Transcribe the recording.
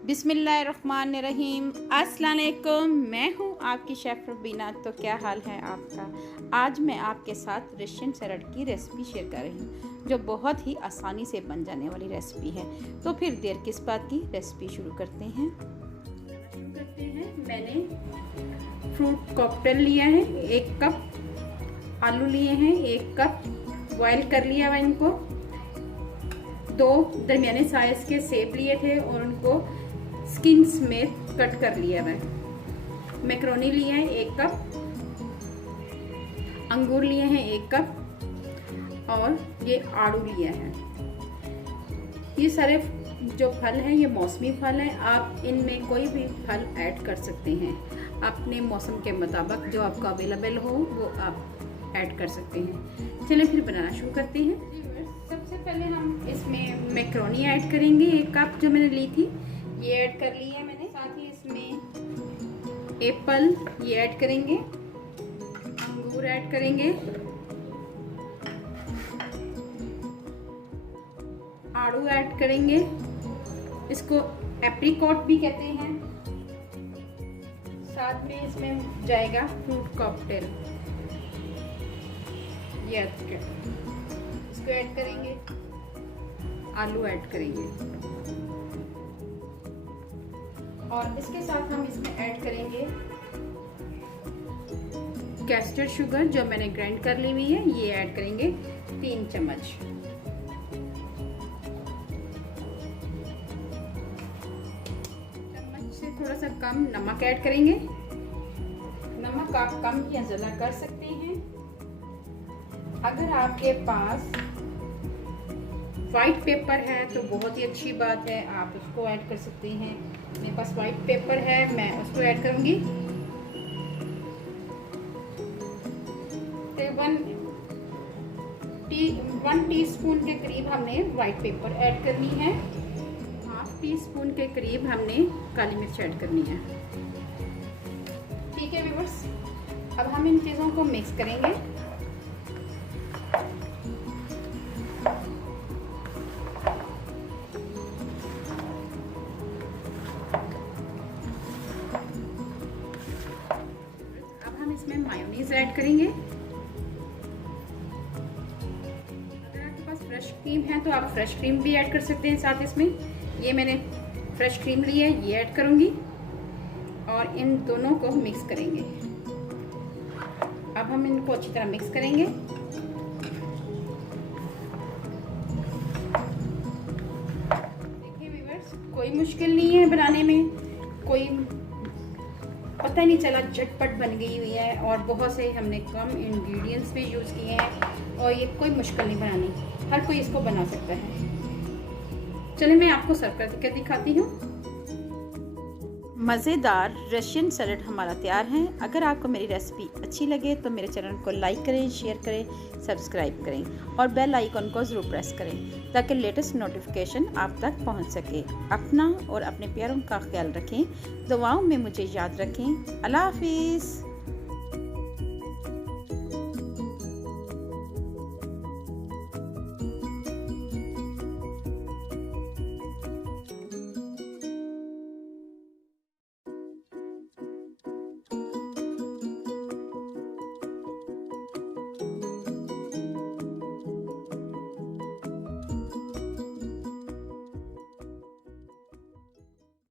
बिस्मिल्लाहिर्रहमानिर्रहीम। अस्सलाम वालेकुम। मैं हूँ आपकी शेफ़ रुबीना। तो क्या हाल है आपका। आज मैं आपके साथ रशियन सैलड की रेसिपी शेयर कर रही हूँ, जो बहुत ही आसानी से बन जाने वाली रेसिपी है। तो फिर देर किस बात की, रेसिपी शुरू करते हैं। मैंने फ्रूट कॉकटेल लिया है 1 कप, आलू लिए हैं 1 कप, बॉयल कर लिया हुआ इनको। 2 दरमियाने साइज के सेब लिए थे और उनको स्किन समेत कट कर लिया है। मैक्रोनी लिए हैं 1 कप, अंगूर लिए हैं 1 कप और ये आड़ू लिया है। ये सारे जो फल हैं ये मौसमी फल हैं। आप इनमें कोई भी फल ऐड कर सकते हैं अपने मौसम के मुताबिक, जो आपका अवेलेबल हो वो आप ऐड कर सकते हैं। चलिए फिर बनाना शुरू करते हैं। सबसे पहले हम इसमें मैक्रोनी ऐड करेंगे। 1 कप जो मैंने ली थी ये ऐड कर ली है मैंने। साथ ही इसमें एप्पल ये ऐड करेंगे, अंगूर ऐड करेंगे, आड़ू ऐड करेंगे, इसको एप्रिकॉट भी कहते हैं। साथ में इसमें जाएगा फ्रूट कॉकटेल, ये इसको ऐड करेंगे, आलू ऐड करेंगे और इसके साथ हम इसमें ऐड करेंगे कैस्टर शुगर जो मैंने ग्राइंड कर ली हुई है, ये ऐड करेंगे 3 चम्मच। चम्मच से थोड़ा सा कम नमक ऐड करेंगे। नमक आप कम या ज़्यादा कर सकते हैं। अगर आपके पास वाइट पेपर है तो बहुत ही अच्छी बात है, आप उसको ऐड कर सकते हैं। मेरे पास वाइट पेपर है, मैं उसको ऐड करूंगी। तकरीबन 1 टीस्पून के करीब हमने वाइट पेपर ऐड करनी है। 1/2 टीस्पून के करीब हमने काली मिर्च ऐड करनी है। ठीक है व्यूअर्स, अब हम इन चीज़ों को मिक्स करेंगे। इसमें मायोनीज ऐड करेंगे। अगर आपके पास फ्रेश क्रीम है तो आप फ्रेश क्रीम भी ऐड कर सकते हैं साथ इसमें। ये मैंने फ्रेश क्रीम ली है, ये ऐड करूंगी और इन दोनों को मिक्स करेंगे। अब हम इनको अच्छी तरह मिक्स करेंगे। देखिए व्यूअर्स, कोई मुश्किल नहीं है बनाने में, कोई पता ही नहीं चला, झटपट बन गई हुई है और बहुत से हमने कम इंग्रेडिएंट्स भी यूज़ किए हैं और ये कोई मुश्किल नहीं बनानी, हर कोई इसको बना सकता है। चलिए मैं आपको सर्व करके दिखाती हूँ। मज़ेदार रशियन सैलड हमारा तैयार है। अगर आपको मेरी रेसिपी अच्छी लगे तो मेरे चैनल को लाइक करें, शेयर करें, सब्सक्राइब करें और बेल आइकन को ज़रूर प्रेस करें ताकि लेटेस्ट नोटिफिकेशन आप तक पहुंच सके। अपना और अपने प्यारों का ख्याल रखें, दुआओं में मुझे याद रखें। अल्लाह हाफिज़।